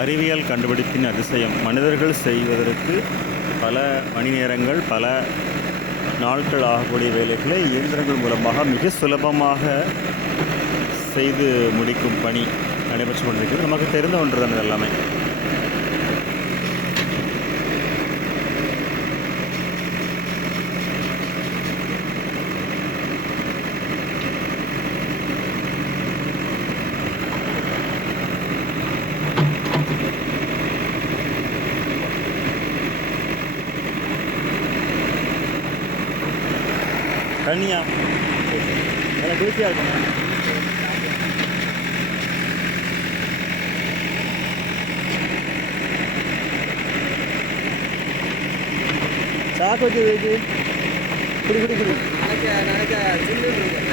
அறிவியல் கண்டுபிடிப்பின் அதிசயம். மனிதர்கள் செய்வதற்கு பல மணி நேரங்கள் பல நாட்கள் ஆகக்கூடிய வேலைகளை இயந்திரங்கள் மூலமாக மிக சுலபமாக செய்து முடிக்கும் பணி நடைபெற்று கொண்டிருக்கிறது. நமக்கு தெரிந்த ஒன்று தான் எல்லாமே. தண்ணியா நல்லா டேஸ்டியாக இருக்கும். சாக்கு வச்சு வைக்கு குடி குடி குடி. நினைக்க நினைக்க சில்லு